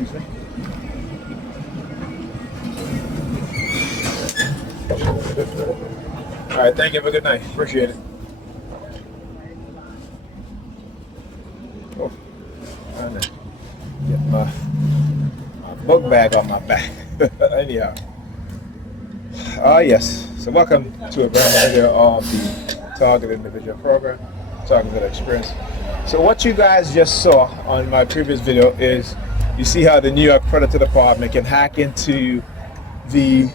Excuse me. All right, thank you. Have a good night. Appreciate it. Oh, trying to get my book bag on my back. Anyhow. Yes. So welcome to a brand new video of the Target Individual Program, Targeted Experience. So what you guys just saw on my previous video is you see how the New York Predator Department can hack into the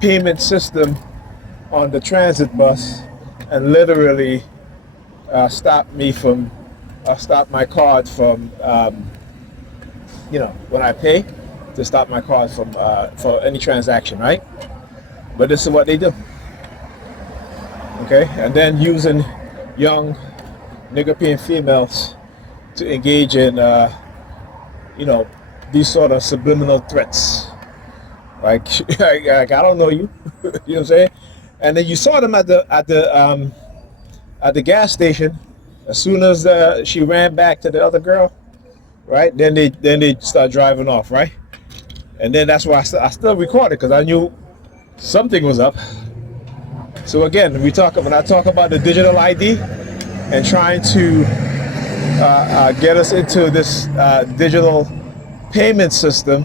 payment system on the transit bus and literally stop my card from, when I pay, to stop my card from for any transaction, right? But this is what they do. Okay, and then using young nigger-paying females to engage in, these sort of subliminal threats. Like I don't know you, you know what I'm saying? And then you saw them at the gas station. As soon as she ran back to the other girl, right? Then they start driving off, right? And then that's why I still recorded, because I knew something was up. So again, when I talk about the digital ID and trying to get us into this digital payment system,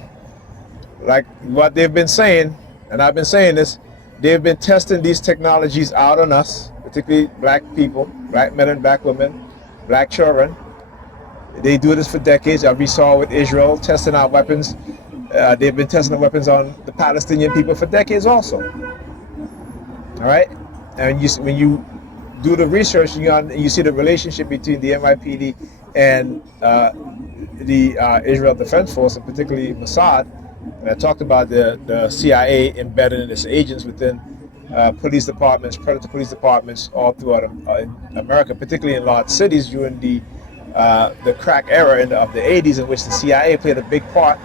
like what they've been saying, and I've been saying this, they've been testing these technologies out on us, particularly black people, black men and black women, black children. They do this for decades. As we saw with Israel testing out weapons. They've been testing the weapons on the Palestinian people for decades also. All right? And when you do the research, you see the relationship between the NYPD and the Israel Defense Force, and particularly Mossad. And I talked about the CIA embedding its agents within police departments, predator police departments all throughout America, particularly in large cities during the crack era of the 80s, in which the CIA played a big part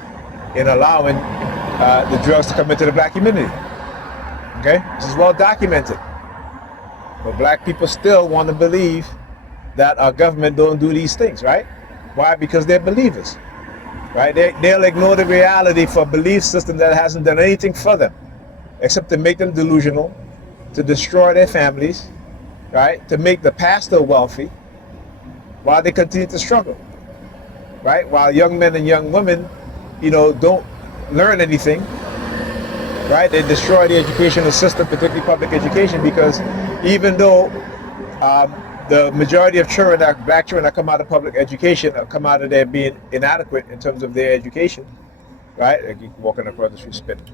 in allowing the drugs to come into the black community. Okay, this is well documented. But black people still want to believe that our government don't do these things, right? Why? Because they're believers, right? They'll ignore the reality for a belief system that hasn't done anything for them, except to make them delusional, to destroy their families, right? To make the pastor wealthy, while they continue to struggle, right? While young men and young women, don't learn anything, right? They destroy the educational system, particularly public education, because even though the majority of black children that come out of public education come out of there being inadequate in terms of their education, right? Like you walking across the street spitting.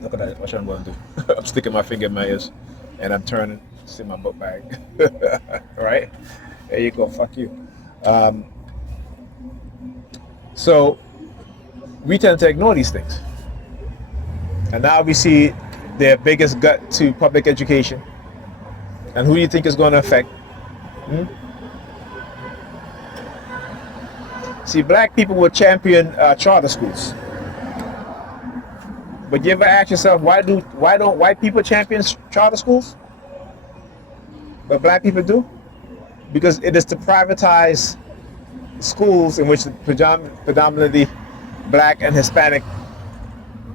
Look at that, what I'm going to do. I'm sticking my finger in my ears and I'm turning, see my book bag, right? There you go, fuck you. So we tend to ignore these things. And now we see their biggest gut to public education. And who do you think is going to affect? See, black people will champion charter schools. But you ever ask yourself, why don't white people champion charter schools? But black people do? Because it is to privatize schools in which predominantly black and Hispanic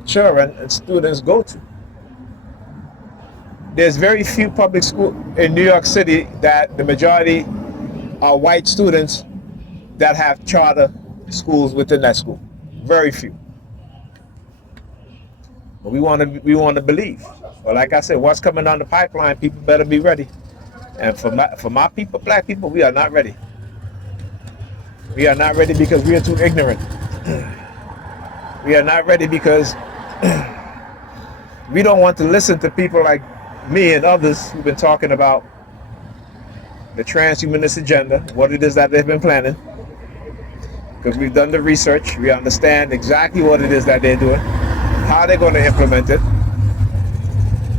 children and students go to. There's very few public schools in New York City that the majority are white students that have charter schools within that school. Very few. But we want to believe. But like I said, what's coming down the pipeline, people better be ready. And for my people, black people, we are not ready. We are not ready because we are too ignorant. We are not ready because we don't want to listen to people like me and others who've been talking about the transhumanist agenda, what it is that they've been planning. Because we've done the research, we understand exactly what it is that they're doing, how they're going to implement it,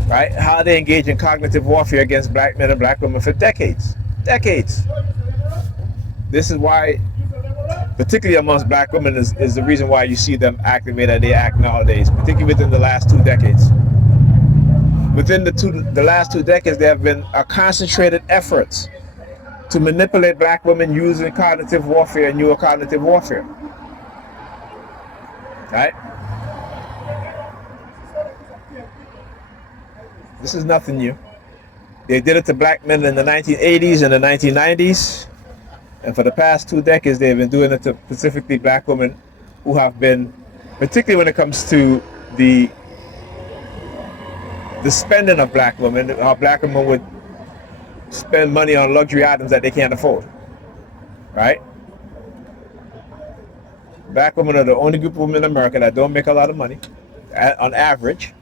right? How they engage in cognitive warfare against black men and black women for decades. Decades. This is why, particularly amongst black women, is the reason why you see them act the way that they act nowadays, particularly within the last 2 decades. Within the last 2 decades, there have been concentrated efforts to manipulate black women using cognitive warfare and neurocognitive warfare. Right? This is nothing new. They did it to black men in the 1980s and the 1990s. And for the past 2 decades, they've been doing it to specifically black women who have been, particularly when it comes to the spending of black women, how black women would spend money on luxury items that they can't afford. Right? Black women are the only group of women in America that don't make a lot of money, on average,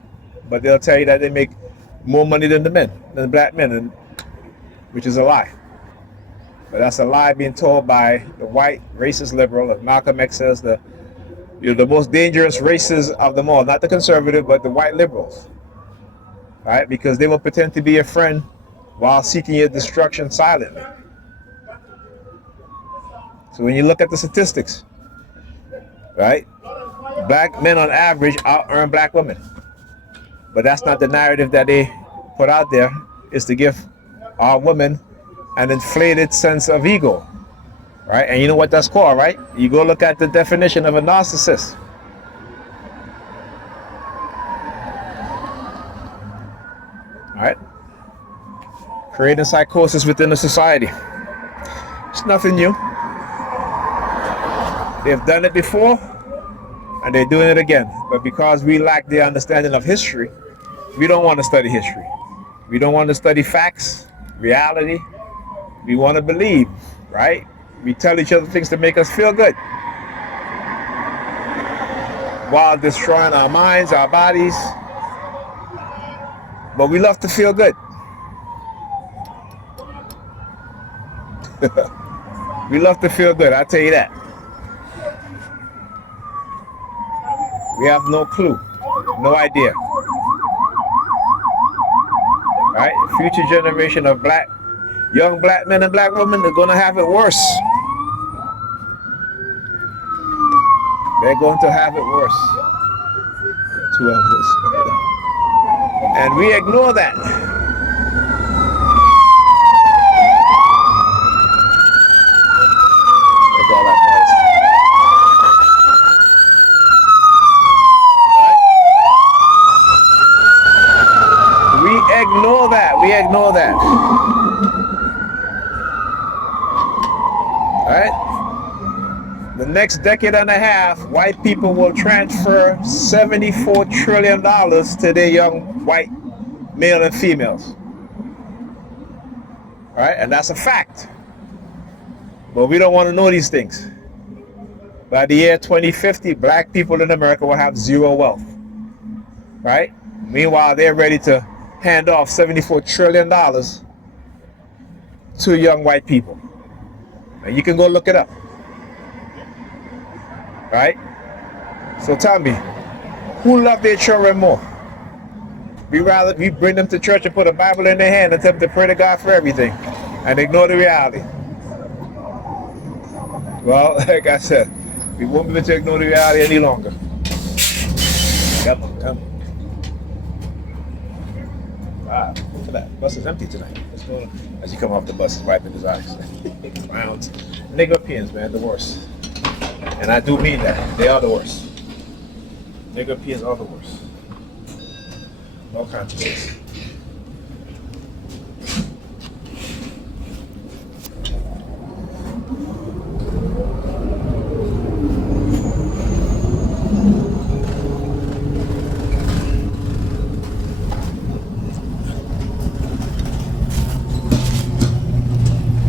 but they'll tell you that they make more money than the black men, which is a lie. But that's a lie being told by the white racist liberal, as Malcolm X says, the most dangerous races of them all, not the conservative, but the white liberals. Right? Because they will pretend to be your friend while seeking your destruction silently. So when you look at the statistics, right? Black men on average out-earn black women. But that's not the narrative that they put out there, is to give our women an inflated sense of ego. Right? And you know what that's called, right? You go look at the definition of a narcissist. Right? Creating psychosis within the society. It's nothing new. They've done it before, and they're doing it again. But because we lack the understanding of history, we don't want to study history. We don't want to study facts, reality. We want to believe, right? We tell each other things to make us feel good, while destroying our minds, our bodies. But we love to feel good. We love to feel good, I'll tell you that. We have no clue, no idea. Right? Future generation of young black men and black women are going to have it worse. They're going to have it worse. 2 hours. And we ignore that. Look at all that noise. We ignore that. Right? The next decade and a half, white people will transfer $74 trillion to their young white male and females. Right? And that's a fact. But we don't want to know these things. By the year 2050, black people in America will have zero wealth. Right? Meanwhile, they're ready to hand off $74 trillion to young white people. And you can go look it up. Right? So tell me, who love their children more? We bring them to church and put a Bible in their hand and tell them to pray to God for everything and ignore the reality. Well, like I said, we won't be able to ignore the reality any longer. Come on. Wow, look at that. The bus is empty tonight. What's going on? As you come off the bus, he's wiping his eyes. Clowns. Nigger-peons, man, the worst. And I do mean that. They are the worst. Nigger-peons are the worst. All kinds of things.